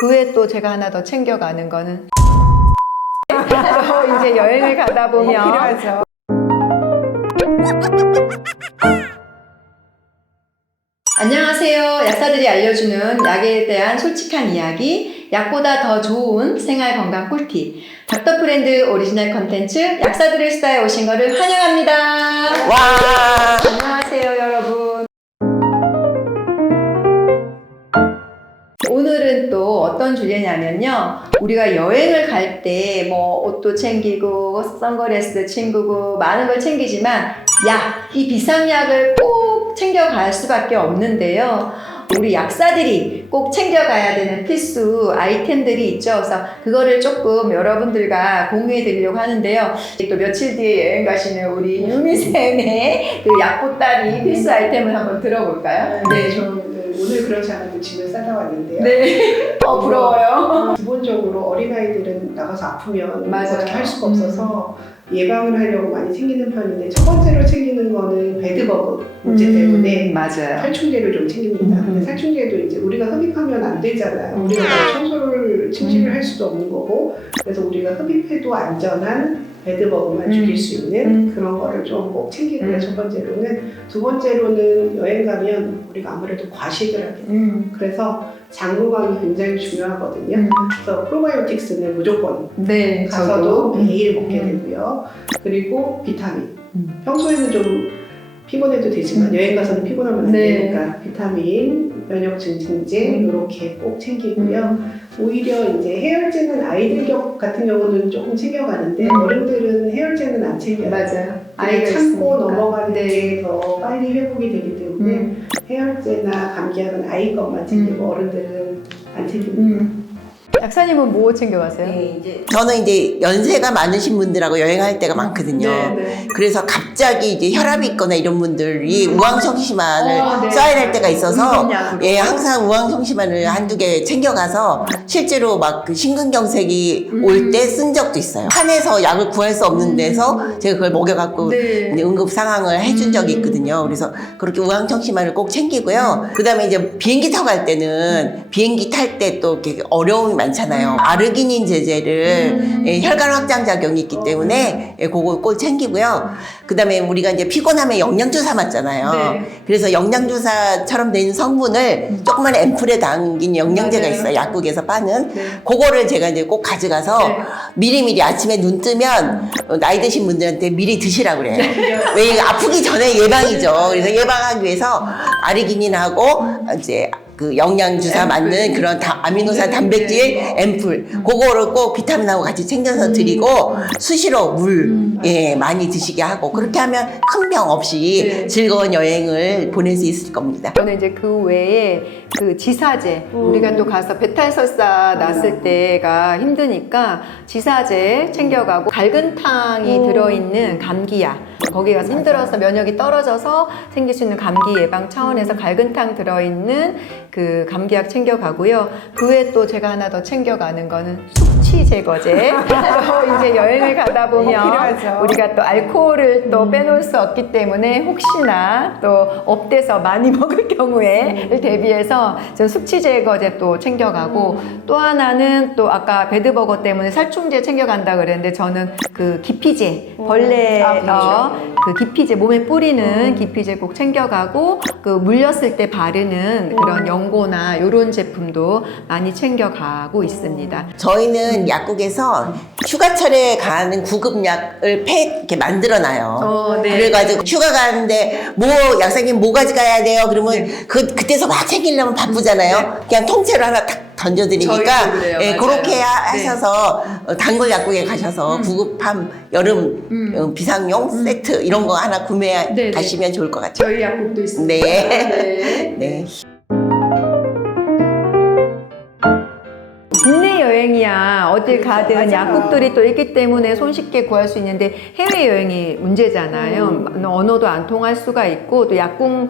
그 외에 또 제가 하나 더 챙겨가는 거는 저 이제 여행을 가다 보면 필요하죠. 안녕하세요. 약사들이 알려주는 약에 대한 솔직한 이야기, 약보다 더 좋은 생활 건강 꿀팁, 닥터 프렌드 오리지널 컨텐츠 약사들의 수다에 오신 거를 환영합니다. 와! 안녕하세요, 여러분. 오늘은 또 어떤 주제냐면요. 우리가 여행을 갈 때 뭐 옷도 챙기고 선글라스도 챙기고 많은 걸 챙기지만 이 비상약을 꼭 챙겨갈 수밖에 없는데요. 우리 약사들이 꼭 챙겨가야 되는 필수 아이템들이 있죠. 그래서 그거를 조금 여러분들과 공유해 드리려고 하는데요. 또 며칠 뒤에 여행 가시는 우리 유미쌤의 그 약보따리 필수 아이템을 한번 들어볼까요? 네, 저는 오늘 그렇지 않아도 짐을 싸다 왔는데요. 네. 부러워요. 기본적으로 어린아이들은 나가서 아프면 맞아요. 어떻게 할 수가 없어서 예방을 하려고 많이 챙기는 편인데 첫 번째로 챙기는 거는 베드버그 문제 때문에 맞아요. 살충제를 좀 챙깁니다. 근데 살충제도 이제 우리가 흡입하면 안 되잖아요. 우리가 뭐 청소를 침실을 할 수도 없는 거고, 그래서 우리가 흡입해도 안전한 베드버그만 죽일 수 있는 그런 거를 좀 꼭 챙기고요. 첫 번째로는. 두 번째로는 여행 가면 우리가 아무래도 과식을 하게 돼요. 그래서 장건강이 굉장히 중요하거든요. 그래서 프로바이오틱스는 무조건 네, 가서도 매일 먹게 되고요. 그리고 비타민. 평소에는 좀 피곤해도 되지만 여행 가서는 피곤하면 안 네. 되니까 비타민, 면역 증진제 이렇게 꼭 챙기고요. 오히려 이제 해열제는 아이들 같은 경우는 조금 챙겨가는데 어른들은 해열제는 안 챙겨요. 맞아요. 아이 참고 있으니까. 넘어가는 네. 게 더 빨리 회복이 되기 때문에 해열제나 감기약은 아이 것만 챙기고 어른들은 안 챙깁니다. 약사님은 뭐 챙겨가세요? 저는 이제 연세가 많으신 분들하고 여행할 때가 많거든요. 네. 그래서 갑자기 이제 혈압이 있거나 이런 분들이 우황청심환을 네. 써야 될 때가 있어서 운동약으로. 항상 우황청심환을 한두 개 챙겨가서 실제로 막 그 심근경색이 올 때 쓴 적도 있어요. 한에서 약을 구할 수 없는 데서 제가 그걸 먹여갖고 네. 이제 응급 상황을 해준 적이 있거든요. 그래서 그렇게 우황청심환을 꼭 챙기고요. 그 다음에 이제 비행기 타고 갈 때는 비행기 탈 때 또 이렇게 어려움이 많잖아요. 아르기닌 제제를 혈관 확장 작용이 있기 때문에 그거 꼭 챙기고요. 그 다음에 우리가 이제 피곤하면 영양주사 맞잖아요. 네. 그래서 영양주사처럼 된 성분을 조그만 앰플에 담긴 영양제가 맞아요. 있어요. 약국에서 파는. 네. 그거를 제가 이제 꼭 가져가서 네. 미리미리 아침에 눈 뜨면 나이 드신 분들한테 미리 드시라고 그래요. 네. 왜 아프기 전에 예방이죠. 그래서 예방하기 위해서 아르기닌하고 이제 그 영양주사 맞는 그런 아미노산 단백질 앰플 그거를 꼭 비타민하고 같이 챙겨서 드리고 수시로 물 많이 드시게 하고 그렇게 하면 큰 병 없이 네. 즐거운 여행을 보낼 수 있을 겁니다. 저는 이제 그 외에 그 지사제 우리가 또 가서 배탈설사 났을 때가 힘드니까 지사제 챙겨가고 갈근탕이 들어있는 감기약 거기 가서 힘들어서 면역이 떨어져서 생길 수 있는 감기 예방 차원에서 갈근탕 들어있는 그 감기약 챙겨가고요. 그 외에 또 제가 하나 더 챙겨가는 거는 숙취 제거제. 저 이제 여행을 가다 보면 필요하죠. 우리가 또 알코올을 또 빼놓을 수 없기 때문에 혹시나 또 업돼서 많이 먹을 경우에를 대비해서 저는 숙취 제거제 또 챙겨가고 또 하나는 또 아까 베드버거 때문에 살충제 챙겨간다 그랬는데 저는 그 기피제 벌레 그 기피제 몸에 뿌리는 기피제 꼭 챙겨가고 그 물렸을 때 바르는 그런 연고나 이런 제품도 많이 챙겨가고 있습니다. 저희는 약국에서 휴가철에 가는 구급약을 이렇게 만들어놔요. 네. 그래가지고 휴가 가는데 약사님 뭐 가져가야 돼요? 그러면 그때서 막 챙기려면 바쁘잖아요. 그냥 통째로 하나 딱 던져드리니까 저희도 그래요. 맞아요. 그렇게 하셔서 단골 약국에 가셔서 구급함 여름 비상용 세트 이런 거 하나 구매하시면 좋을 것 같아요. 저희 약국도 있습니다. 네. 네. 국내 여행이야 어딜 가든 맞아요. 약국들이 또 있기 때문에 손쉽게 구할 수 있는데 해외여행이 문제잖아요. 언어도 안 통할 수가 있고 또 약국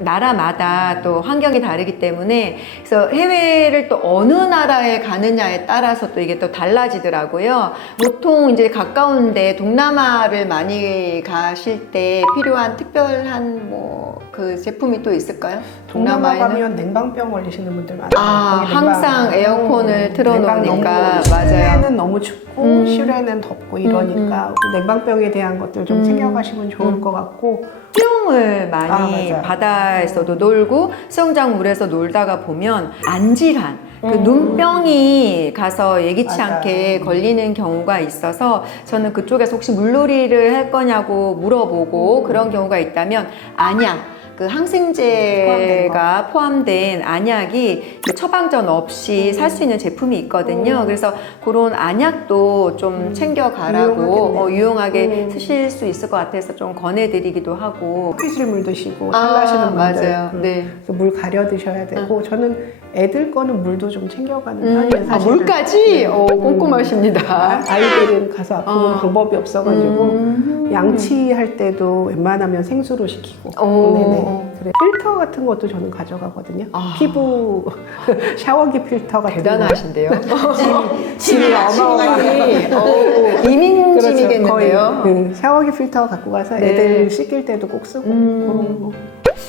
나라마다 또 환경이 다르기 때문에 그래서 해외를 또 어느 나라에 가느냐에 따라서 또 이게 또 달라지더라고요. 보통 이제 가까운데 동남아를 많이 가실 때 필요한 특별한 뭐 그 제품이 또 있을까요? 동남아 동남아에는? 가면 냉방병 걸리시는 분들 많아요. 아, 거기 항상 에어컨을 틀어놓으니까. 맞아요. 실내는 너무 춥고 음. 실외는 덥고 이러니까 냉방병에 대한 것들 좀 챙겨가시면 좋을 것 같고. 수영을 많이 맞아요. 바다에서도 놀고 수영장 물에서 놀다가 보면 안질환, 그 눈병이 가서 예기치 맞아요. 않게 걸리는 경우가 있어서 저는 그쪽에서 혹시 물놀이를 할 거냐고 물어보고 그런 경우가 있다면 안약, 그 항생제가 포함된 안약이 그 처방전 없이 살 수 있는 제품이 있거든요. 그래서 그런 안약도 좀 챙겨가라고 유용하게 쓰실 수 있을 것 같아서 좀 권해드리기도 하고. 휘질물 드시고 탈나시는 분들 맞아요. 네. 그래서 물 가려 드셔야 되고 저는 애들 거는 물도 좀 챙겨가는 편이에요. 아, 사실은. 물까지? 꼼꼼하십니다. 아이들은 가서 아프면 방법이 없어가지고 양치할 때도 웬만하면 생수로 시키고. 네네. 그래 필터 같은 것도 저는 가져가거든요. 피부 샤워기 필터 같은 대단하신데요. 짐이 그렇죠. 어마어마하니 이민짐이겠는데요. 거의 샤워기 필터 갖고 가서 네. 애들 씻길 때도 꼭 쓰고 그런 거.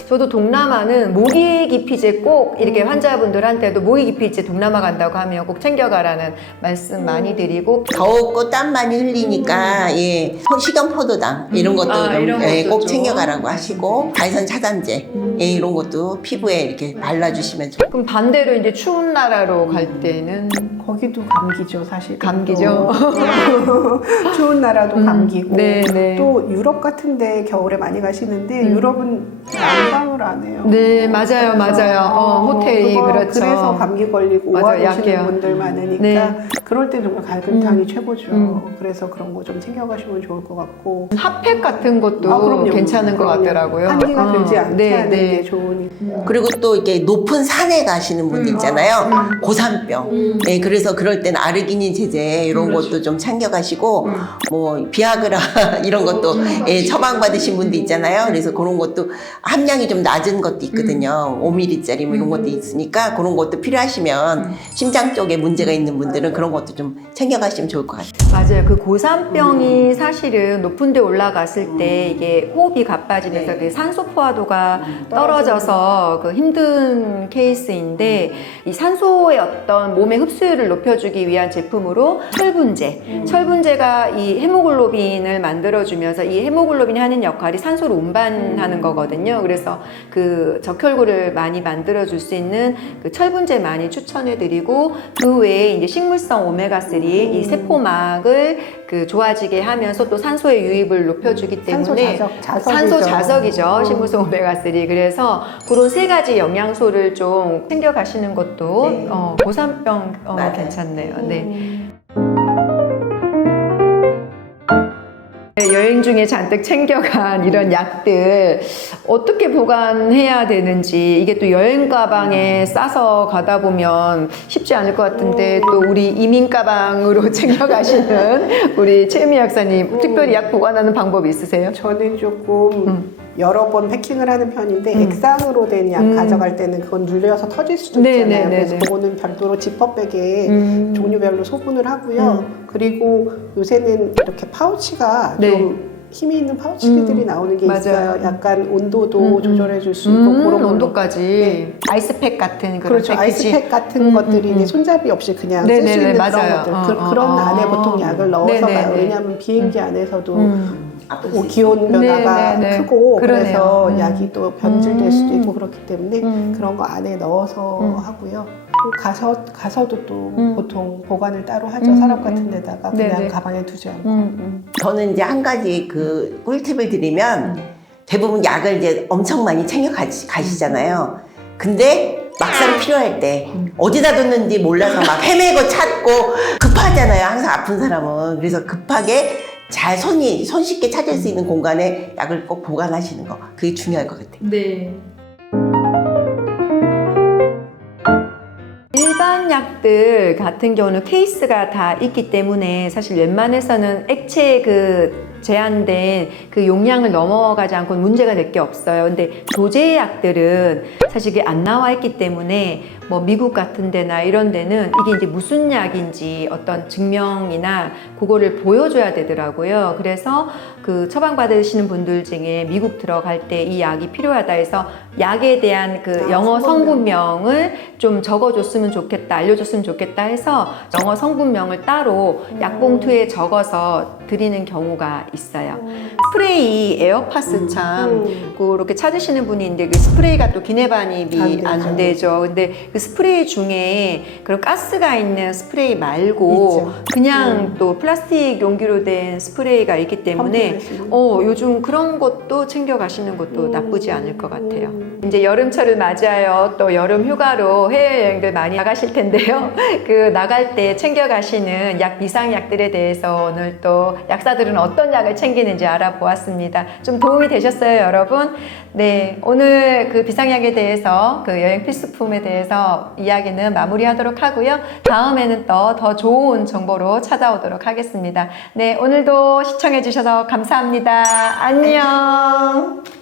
저도 동남아는 모기 기피제 꼭 이렇게 환자분들한테도 모기 기피제 동남아 간다고 하면 꼭 챙겨가라는 말씀 많이 드리고. 더웠고 땀 많이 흘리니까 예 식염포도당 이런 것도 좀, 이런 예, 것도 꼭 좀. 챙겨가라고 하시고 발산 차단제 예, 이런 것도 피부에 이렇게 발라주시면 좋고. 그럼 반대로 이제 추운 나라로 갈 때는 거기도 감기죠, 사실. 감기죠. 추운 나라도 감기고. 네, 네. 또 유럽 같은데 겨울에 많이 가시는데 유럽은 난방을 안 해요. 네, 맞아요, 맞아요. 호텔이 그렇죠. 그래서 감기 걸리고 맞아요, 오하시는 약해요. 분들 많으니까 네. 그럴 때 정말 갈근탕이 최고죠. 그래서 그런 거 좀 챙겨가시면 좋을 것 같고. 핫팩 같은 것도 그럼요. 괜찮은 것 그럼요. 같더라고요. 한기가 들지 않게 네, 하는 네. 게 좋으니까. 그리고 또 이렇게 높은 산에 가시는 분들 있잖아요. 고산병. 예, 그래서 그럴 땐 아르기닌 제제 이런 것도 좀 챙겨가시고 뭐 비아그라 이런 것도 예, 처방받으신 분도 있잖아요. 그래서 그런 것도 함량이 좀 낮은 것도 있거든요. 5ml짜리 뭐 이런 것도 있으니까 그런 것도 필요하시면 심장 쪽에 문제가 있는 분들은 그런 것도 좀 챙겨가시면 좋을 것 같아요. 맞아요. 그 고산병이 사실은 높은 데 올라갔을 때 이게 호흡이 가빠지면서 그 산소 포화도가 떨어져서 그 힘든 케이스인데 이 산소의 어떤 몸의 흡수율을 높여주기 위한 제품으로 철분제. 철분제가 이 헤모글로빈을 만들어주면서 이 헤모글로빈이 하는 역할이 산소를 운반하는 거거든요. 그래서 그 적혈구를 많이 만들어줄 수 있는 그 철분제 많이 추천해드리고 그 외에 이제 식물성 오메가3 이 세포막을 그 좋아지게 하면서 또 산소의 유입을 높여주기 때문에 산소 자석이죠. 식물성 오메가3. 그래서 그런 세 가지 영양소를 좀 챙겨가시는 것도 네. 고산병 맞아요. 괜찮네요. 네. 여행 중에 잔뜩 챙겨간 이런 약들 어떻게 보관해야 되는지 이게 또 여행 가방에 싸서 가다 보면 쉽지 않을 것 같은데 또 우리 이민 가방으로 챙겨가시는 우리 최은미 약사님 특별히 약 보관하는 방법이 있으세요? 저는 조금 여러 번 패킹을 하는 편인데 액상으로 된 약 가져갈 때는 그건 눌려서 터질 수도 네, 있잖아요. 네, 그래서 네, 그거는 별도로 지퍼백에 종류별로 소분을 하고요. 그리고 요새는 이렇게 파우치가 네. 좀 힘이 있는 파우치들이 나오는 게 맞아요. 있어요. 약간 온도도 조절해 줄 수 있고 그런 온도까지 네. 아이스팩 같은 그런 그렇죠. 패키지. 아이스팩 같은 것들이 이제 손잡이 없이 그냥 쓸 수 네네네, 있는 맞아요. 그런 것들. 그런 안에 보통 약을 넣어서 네네네. 가요. 왜냐하면 비행기 안에서도 뭐 기온 네네네. 변화가 크고 그러네요. 그래서 약이 또 변질될 수도 있고 그렇기 때문에 그런 거 안에 넣어서 하고요. 가서도 또 보통 보관을 따로 하죠. 서랍 같은 데다가 그냥 네네. 가방에 두지 않고. 저는 이제 한 가지 그 꿀팁을 드리면 대부분 약을 이제 엄청 많이 챙겨 가시잖아요. 근데 막상 필요할 때 어디다 뒀는지 몰라서 막 헤매고 찾고 급하잖아요. 항상 아픈 사람은. 그래서 급하게 잘 손쉽게 찾을 수 있는 공간에 약을 꼭 보관하시는 거. 그게 중요할 것 같아요. 네. 일반 약들 같은 경우는 케이스가 다 있기 때문에 사실 웬만해서는 액체 그 제한된 그 용량을 넘어가지 않고 문제가 될 게 없어요. 근데 조제 약들은 사실 이게 안 나와 있기 때문에 뭐 미국 같은 데나 이런 데는 이게 이제 무슨 약인지 어떤 증명이나 그거를 보여줘야 되더라고요. 그래서 그 처방받으시는 분들 중에 미국 들어갈 때 이 약이 필요하다 해서 약에 대한 그 영어 성분명을 좀 적어줬으면 좋겠다, 알려줬으면 좋겠다 해서 영어 성분명을 따로 약봉투에 적어서 드리는 경우가 있어요. 스프레이 에어파스 참 그렇게 찾으시는 분이 있는데 그 스프레이가 또 기내 반입이 안 되죠. 근데 그 스프레이 중에 그런 가스가 있는 스프레이 말고 그냥 또 플라스틱 용기로 된 스프레이가 있기 때문에 요즘 그런 것도 챙겨가시는 것도 나쁘지 않을 것 같아요. 이제 여름철을 맞이하여 또 여름 휴가로 해외여행들 많이 나가실 텐데요. 그 나갈 때 챙겨가시는 약 비상약들에 대해서 오늘 또 약사들은 어떤 약을 챙기는지 알아보았습니다. 좀 도움이 되셨어요, 여러분? 네, 오늘 그 비상약에 대해서 그 여행 필수품에 대해서 이야기는 마무리하도록 하고요. 다음에는 또 더 좋은 정보로 찾아오도록 하겠습니다. 네, 오늘도 시청해 주셔서 감사합니다. 안녕.